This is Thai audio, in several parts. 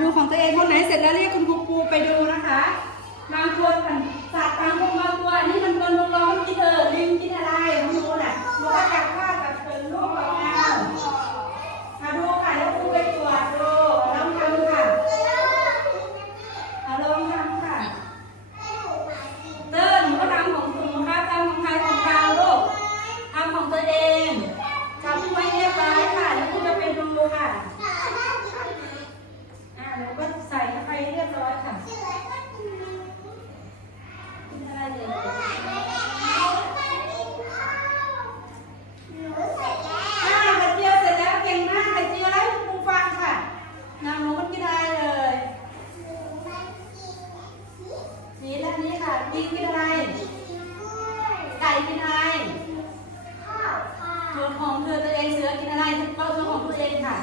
ดูของตัวเองคนไหนเสร็จแล้วเรียกคุณครูปูไปดูนะคะบางคนสัตว์บางคนบางตัวอันนี้มันคนร้องกินเออลิงกินอะไรของหนูน่ะหนูก็จับผ้ากับเป็นลูกกับแมวมาดูค่ะแล้วครูไปตรวจดูลองทำค่ะเอาลองทำค่ะเติ้ลหนูก็ทำของหนูครับทำของใครของเราลูกทำของตัวเองจับไว้เรียบร้อยค่ะแล้วครูจะไปดูค่ะ อ่าหนูก็ใส่ไปเรียบร้อยค่ะได้เลยอ่าไข่เจียวเสร็จแล้วเก่งมากไข่เจียวแล้วให้ครูฟังค่ะนางหนูมันกินอะไรเลยนี่แล้วนี้ค่ะดีกินอะไร ไก่กินอะไรส่วน ของเธอตัวเองเสือกินอะไรก็ส่องของตัวเองค่ะ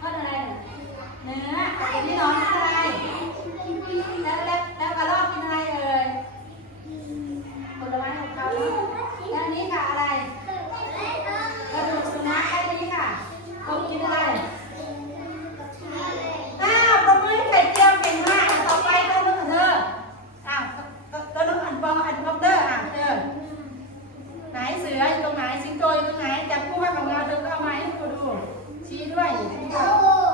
ก้อนอะไรเนื้ออันนี้น้องกินอะไร แล้วแล้วแล้วกระรอกกินอะไรเอ่ยผลไม้ของเขาเนอะแล้วอันนี้ค่ะอะไรกระดูกสุนัขอันนี้ค่ะเขากินอะไร อ้าวประมือให้ไข่เจียวเก่งมากต่อไปต้นนึกของเธออ้าวต้นนึกอันปองอันคอมเตอร์อะเธอไหนเสืออยู่ตรงไหนสิงโตอยู่ตรงไหนจับคู่มาของเราเธอก็เอามาให้ครูดู ชี้ด้วยชี้ด้วย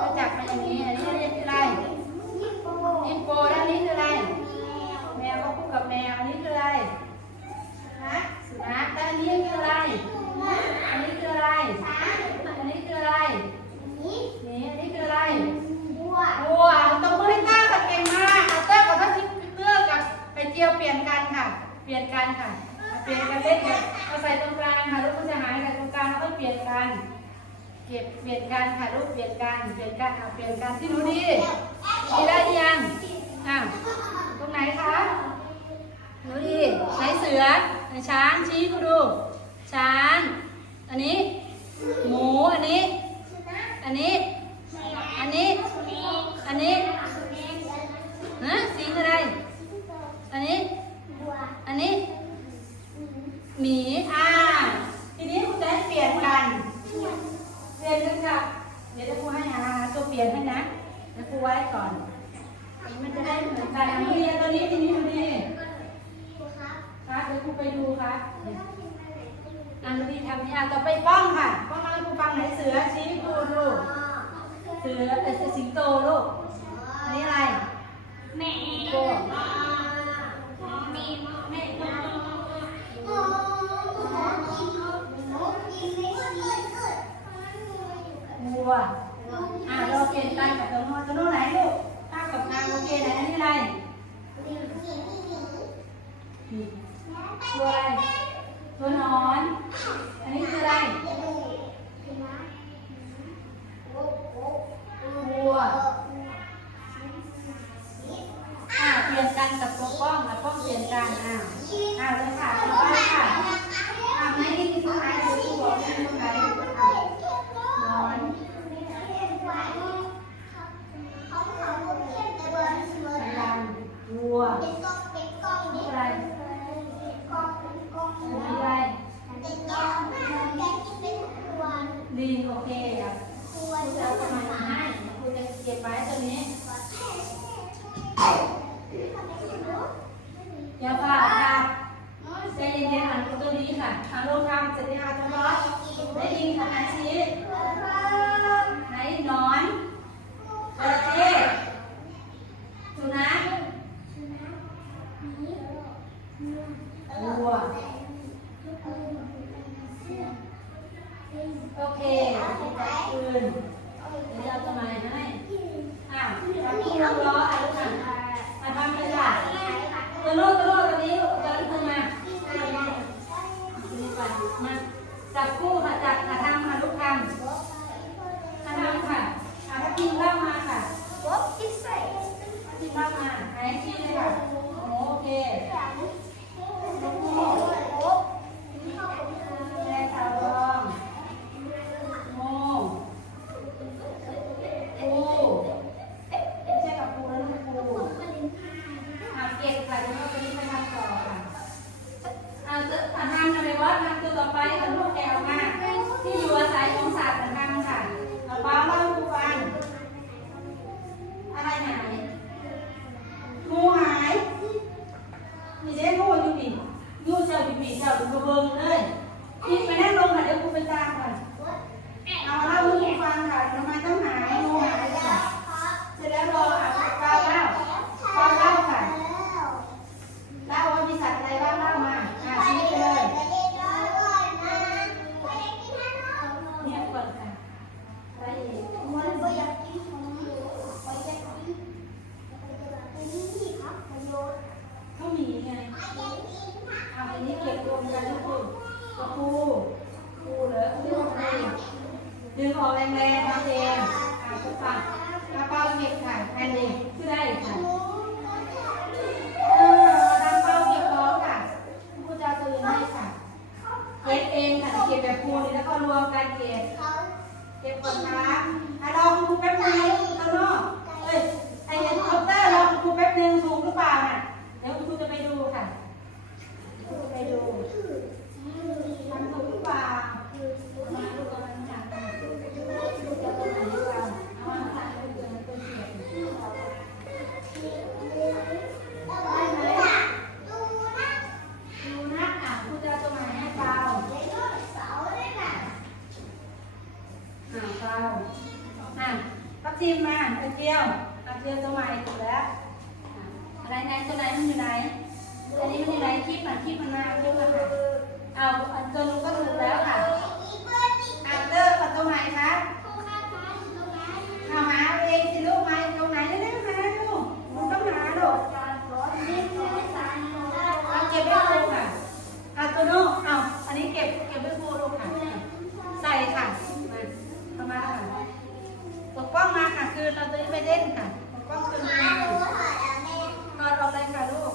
จะจับมาอย่างนี้ อันนี้เรียกอะไรฮิปโปด้านนี้คืออะไร แมวก็คู่กับแมว อันนี้คืออะไรนะสุนัขด้านนี้คืออะไร อันนี้คืออะไร อันนี้คืออะไร นี่อันนี้คืออะไรวัวตบมือให้ต้าค่ะเก่งมากเอาเต้ากับทัพทิมเตื้อกับไข่เจียวเปลี่ยนกันค่ะ เปลี่ยนกันค่ะ เป ลี่ยนกันเล่นกันเราใส่ตรงกลางค่ะแล้วก็จะหายใส่ตรงกลางแล้วก็เปลี่ยนกัน เก็บเปลี่ยนกันค่ะลูกเปลี่ยนกันเปลี่ยนกันค่ะเปลี่ยนกันที่รู้ดีดีได้ยังอะตรงไหนคะรู้ดีไหนเสือไหนช้างชี้กูดูช้างอันนี้ หมูอันนี้ อันนี้ อันนี้ อันนี้ฮะสีอะไร อันนี้ อันนี้ หมี อ่า ทีนี้คุณจะให้เปลี่ยนกัน เปลี่ยนกันค่ะ เดี๋ยวจะครูให้หาตัวเปลี่ยนให้นะเดี๋ยวครูไว้ก่อนมัน จะได้เหมือนกันอันนี้ตัวนี้ทีนี้ดูดิครับเดี๋ยวครูไปดูครับอันนี้ทำนี่อะต่อไปป้องค่ะ ป้องเล่าให้ครูฟังไหนอยเสือชี้ให้ครูดูเสือเอ่อสิงโตลูกอันนี้อะไรโกวัว อะเราเปลี่ยนกันกับตัวโน้นตัวโน้นไหนลูกภาพกับนางโอเคไหนอันนี้อะไรนี่ตัวอะไร ตัวหนอน อันนี้คืออะไรวัว อ่าเปลี่ยนกันกับตัวป้องอะป้องเปลี่ยนกันอ่าอ่าเลยค่ะต่อไปค่ะอ่าไหนนี่คือตรงไหนเดี๋ยวครูบอกให้ตรงไหนอะนอนสัน วัวอะไรอะไรลิงโอเคอะครูจะเอาทำไมาให้ครูจะเก็บไว้ตัวนี้เดี๋ยวค่ะค่ะใจเย็นๆหันตัวนี้ค่ะหาลงทำเสร็จแล้วทำร้อนได้ยินค่ะไหนชี้ไหนนอนจระเข้สุนัข วัว โอเคคืนเดี๋ยวเราจะมาให้อะทำคู่ลงล้ออะลูกอะมาทำเลยค่ะตัวโน้ตตัวโน้ตตัวนี้ลูกตัวนี้ขึ้นมามาจับคู่ค่ะจับค่ะทำค่ะลูกทำค่ะทำค่ะอะถ้าพิมพ์เล่ามาค่ะพิมพ์เล่ามาไหนชี้เลยค่ะโอเคแม่ตาลองโมปูไม่ใช่กับปูแล้วนะปู อ่าเก็บค่ะเดี๋ยวเราจะไปทำต่อค่ะอ่าจะอ่าทำอะไรวะทำตัวต่อไปกับลูกแกะออกมา ที่อยู่อาศัยของสัตว์ทำค่ะเอาเป้า ผียูเซลผีผีเซลดูเบิ้งเลยคิดไปนั่งลงค่ะเดี๋ยวครูไปตามก่อนเอาเล่าให้ครูฟังค่ะทำไมต้องหายงูหายค่ะเสร็จแล้วรออะเปล่าเล่าเปล่าเล่าค่ะเล่าว่ามีสัตว์อะไรบ้างเล่ามาอะชี้ไปเลยเนี่ยก่อนค่ะอะไรอีกเขาหมีไงเอาอั นนี้เก็บรวมกันทุกคนกระปูปูเหรอเรียกว่าปูดึงออกแรงๆมาเองอะปุ๊บปังกระเป๋าเก็บค่ะแผ่นดิขึ้นได้ค่ะเออดำเป้าเก็บของค่ะผู้จะตื่นให้ค่ะเก็บเองค่ะเก็บแบบคูณแล้วก็รวมกันเก็บเก็บก่อนนะอะลองดูแป๊บนึงข้างนอกเอ้ยไอ้เห็นคาน์เตอร์ลองดูแป๊บนึงถูกหรือเปล่าน่ะเดี๋ยวครูจะไปดูค่ะ ดูทำถูกหรือเปล่ามาดูกันมันค่ะดูจะตรงไหนหรือเปล่าเอามาใส่ไว้เกินต้นเสียงได้ไหมดูนะอะคุณจะเอาตัวไหนให้เปล่าอ่าเปล่าอะทับทิมมาตะเกียวตะเกียวตัวใหม่ถูกแล้ว อะอะไรไหนตัวไหนมันอยู่ไหน อันนี้มันยังไงคลิปอะคลิปมันมาคลิปมันมาเอาอันตัวนู้นก็ถูกแล้วค่ะอะเลิกกับตัวไหนคะเอาหาเองสิลูกมาตรงไหนเร็วๆหาลูกมันต้องหาลูกเอาเก็บไว้ครูค่ะเอาตัวโน้เอาอันนี้เก็บเก็บไว้ครูลูกค่ะ ใส่ค่ะ มาเข้ามาค่ะปกป้องมาค่ะ คือเราตัวนี้ไปเล่นค่ะปกป้องคือมาถอดออกเลยค่ะลูก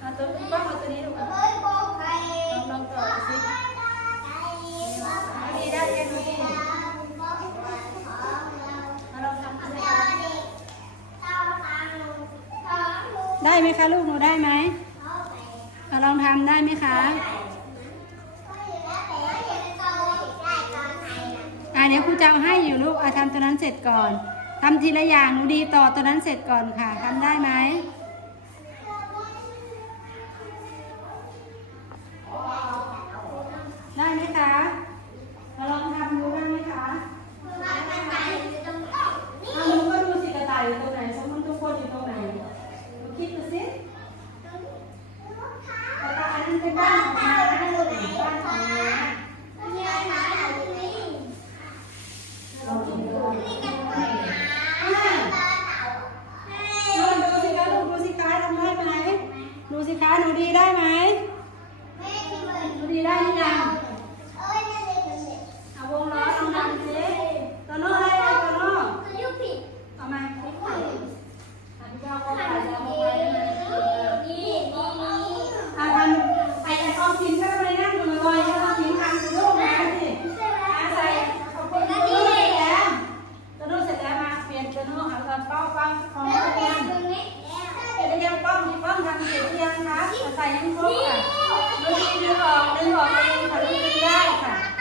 เอาตัวปกป้องเอาตัวนี้ลูกค่ะลองลองต่อดูสิอันนี้ได้ยังไงเอาลองทำดูสิ ได้ไหมคะลูกหนูได้ไหมเอาลองทำได้ไหมคะอ่าเดี๋ยวครูจะเอาให้อยู่ลูกอาทำตัวนั้นเสร็จก่อนทำทีละอย่างหนูดีต่อตัวนั้นเสร็จก่อนค่ะทำได้ไหม้องทำเสร็จเรือยังคะใส่ยังครบค่ะดึงดึงออกดึงออกเองค่กดึงได้ค่ะ